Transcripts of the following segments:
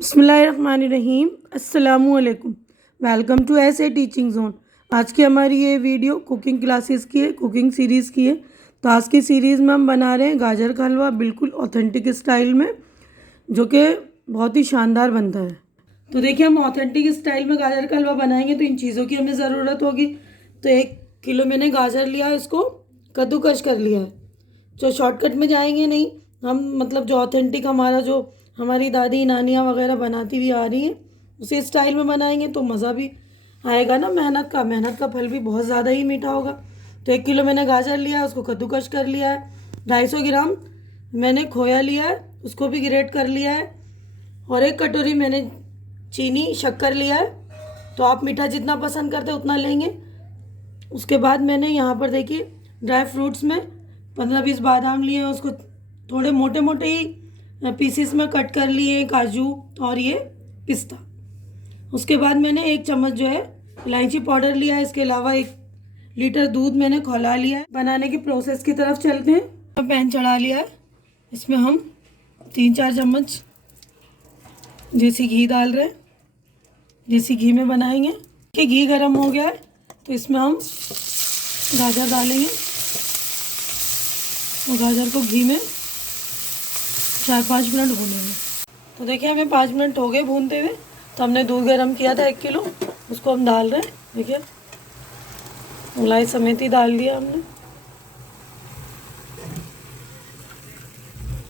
बिस्मिल्लाहिर्रहमानिर्रहीम। अस्सलामुअलैकुम। Welcome to ऐसे टीचिंग जोन। आज की हमारी ये वीडियो कुकिंग क्लासेस की है, कुकिंग सीरीज़ की है। तो आज की सीरीज़ में हम बना रहे हैं गाजर का हलवा बिल्कुल ऑथेंटिक स्टाइल में, जो कि बहुत ही शानदार बनता है। तो देखिए, हम ऑथेंटिक स्टाइल में गाजर का हलवा बनाएंगे तो इन चीज़ों की हमें ज़रूरत होगी। तो 1 किलो मैंने गाजर लिया, इसको कद्दूकश कर लिया है। जो शॉर्टकट में जाएंगे नहीं, हम मतलब जो ऑथेंटिक हमारा जो हमारी दादी नानियाँ वगैरह बनाती हुई आ रही हैं उसी स्टाइल में बनाएंगे तो मज़ा भी आएगा ना। मेहनत का फल भी बहुत ज़्यादा ही मीठा होगा। तो 1 किलो मैंने गाजर लिया, उसको कद्दूकश कर लिया है। 250 ग्राम मैंने खोया लिया है, उसको भी ग्रेट कर लिया है। और 1 कटोरी मैंने चीनी शक्कर लिया है। तो आप मीठा जितना पसंद करते उतना लेंगे। उसके बाद मैंने यहाँ पर देखिए ड्राई फ्रूट्स में 15-20 बादाम लिए हैं, उसको थोड़े मोटे मोटे ही पीसीस में कट कर लिए, काजू और ये पिस्ता। उसके बाद मैंने 1 चम्मच जो है इलायची पाउडर लिया है। इसके अलावा 1 लीटर दूध मैंने खौला लिया है। बनाने की प्रोसेस की तरफ चलते हैं। पैन चढ़ा लिया है, इसमें हम 3-4 चम्मच देसी घी डाल रहे हैं। देसी घी में बनाएंगे कि घी गर्म हो गया है तो इसमें हम गाजर डालेंगे और गाजर को घी में 4-5 मिनट भूनेंगे। तो देखिए, हमें 5 मिनट हो गए भूनते हुए। तो हमने दूध गर्म किया था 1 किलो, उसको हम डाल रहे हैं। देखिए, मलाई समेत ही डाल दिया हमने।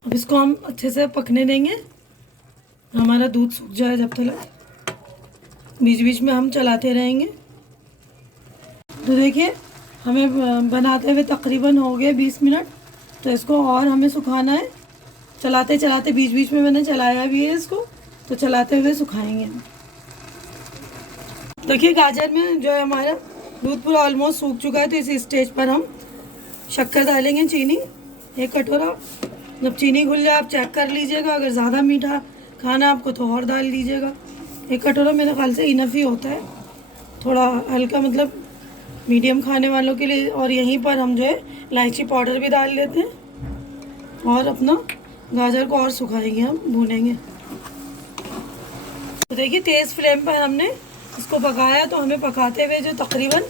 अब इसको हम अच्छे से पकने देंगे, हमारा दूध सूख जाए जब तक। बीच बीच में हम चलाते रहेंगे। तो देखिए, हमें बनाते हुए तकरीबन हो गए 20 मिनट। तो इसको और हमें सुखाना है, चलाते चलाते। बीच बीच में मैंने चलाया भी है इसको, तो चलाते हुए सुखाएंगे हम। देखिए, गाजर में जो है हमारा दूध पूरा ऑलमोस्ट सूख चुका है। तो इस स्टेज पर हम शक्कर डालेंगे, चीनी 1 कटोरा। जब चीनी घुल जाए आप चेक कर लीजिएगा, अगर ज़्यादा मीठा खाना आपको तो और डाल दीजिएगा। 1 कटोरा मेरे ख्याल से इनफ ही होता है, थोड़ा हल्का मतलब मीडियम खाने वालों के लिए। और यहीं पर हम जो है इलायची पाउडर भी डाल लेते हैं और अपना गाजर को और सुखाएंगे, हम भूनेंगे। तो देखिए, तेज़ फ्लेम पर हमने इसको पकाया। तो हमें पकाते हुए जो तकरीबन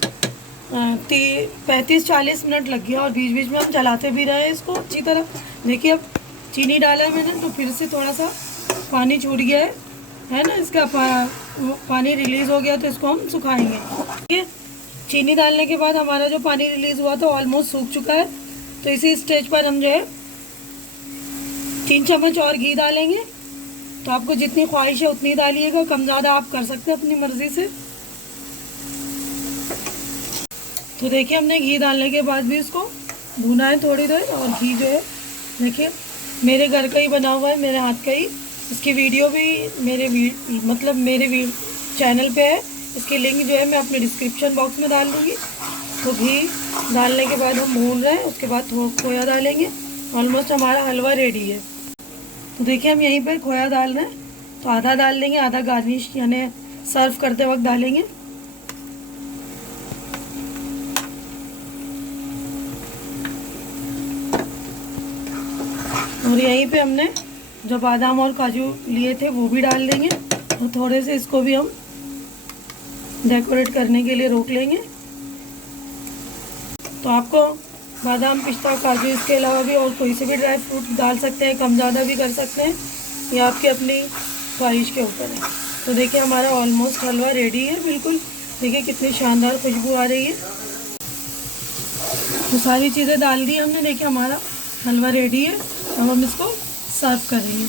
35-40 मिनट लग गया और बीच बीच में हम चलाते भी रहे इसको अच्छी तरह। देखिए, अब चीनी डाला मैंने तो फिर से थोड़ा सा पानी छूट गया है ना, इसका पानी रिलीज़ हो गया। तो इसको हम सुखाएंगे। ठीक है, चीनी डालने के बाद हमारा जो पानी रिलीज़ हुआ तो ऑलमोस्ट सूख चुका है। तो इसी स्टेज पर हम जो है 3 चम्मच और घी डालेंगे। तो आपको जितनी ख्वाहिश है उतनी डालिएगा, कम ज़्यादा आप कर सकते हैं अपनी मर्ज़ी से। तो देखिए, हमने घी डालने के बाद भी इसको भुना है थोड़ी देर। और घी जो है देखिए मेरे घर का ही बना हुआ है, मेरे हाथ का ही। इसकी वीडियो भी मेरे चैनल पे है। इसकी लिंक जो है मैं अपने डिस्क्रिप्शन बॉक्स में डाल दूँगी। तो घी डालने के बाद हम भून रहे हैं, उसके बाद खोया डालेंगे। ऑलमोस्ट हमारा हलवा रेडी है। तो देखिए, हम यहीं पर खोया डाल रहे हैं। तो आधा डाल देंगे, आधा गार्निश यानी सर्व करते वक्त डालेंगे। और यहीं पे हमने जो बादाम और काजू लिए थे वो भी डाल देंगे। और थोड़े से इसको भी हम डेकोरेट करने के लिए रोक लेंगे। तो आपको बादाम, पिस्ता, काजू इसके अलावा भी और कोई से भी ड्राई फ्रूट डाल सकते हैं, कम ज़्यादा भी कर सकते हैं, ये आपकी अपनी ख्वाहिश के ऊपर है। तो देखिए, हमारा ऑलमोस्ट हलवा रेडी है बिल्कुल। देखिए कितनी शानदार खुशबू आ रही है। तो सारी चीज़ें डाल दी हमने। देखिए, हमारा हलवा रेडी है। अब हम इसको सर्व करेंगे।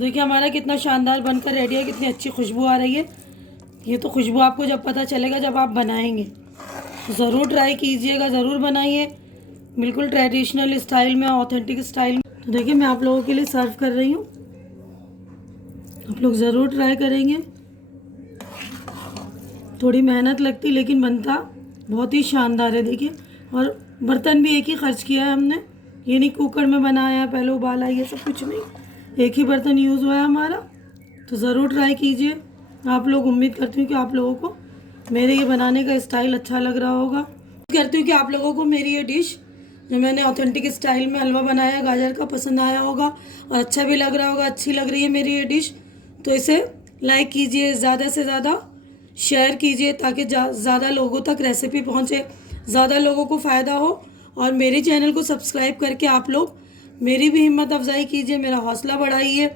देखिए, हमारा कितना शानदार बनकर रेडी है, कितनी अच्छी खुशबू आ रही है। ये तो खुशबू आपको जब पता चलेगा जब आप बनाएंगे। ज़रूर ट्राई कीजिएगा, ज़रूर बनाइए बिल्कुल ट्रेडिशनल स्टाइल में, ऑथेंटिक स्टाइल में। तो देखिए, मैं आप लोगों के लिए सर्व कर रही हूँ, आप लोग ज़रूर ट्राई करेंगे। थोड़ी मेहनत लगती लेकिन बनता बहुत ही शानदार है। देखिए, और बर्तन भी एक ही खर्च किया है हमने, ये नहीं कुकर में बनाया पहले उबाला, ये सब कुछ नहीं, एक ही बर्तन यूज़ हुआ है हमारा। तो ज़रूर ट्राई कीजिए आप लोग। उम्मीद करती हूँ कि आप लोगों को मेरे ये बनाने का स्टाइल अच्छा लग रहा होगा। करती हूँ कि आप लोगों को मेरी ये डिश जो मैंने ऑथेंटिक स्टाइल में हलवा बनाया गाजर का पसंद आया होगा और अच्छा भी लग रहा होगा, अच्छी लग रही है मेरी ये डिश। तो इसे लाइक कीजिए, ज़्यादा से ज़्यादा शेयर कीजिए ताकि ज़्यादा लोगों तक रेसिपी पहुँचे, ज़्यादा लोगों को फ़ायदा हो। और मेरे चैनल को सब्सक्राइब करके आप लोग मेरी भी हिम्मत अफजाई कीजिए, मेरा हौसला बढ़ाइए।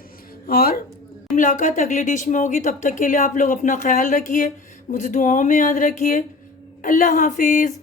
और मुलाकात अगली डिश में होगी, तब तक के लिए आप लोग अपना ख्याल रखिए, मुझे दुआओं में याद रखिए। अल्लाह हाफिज़।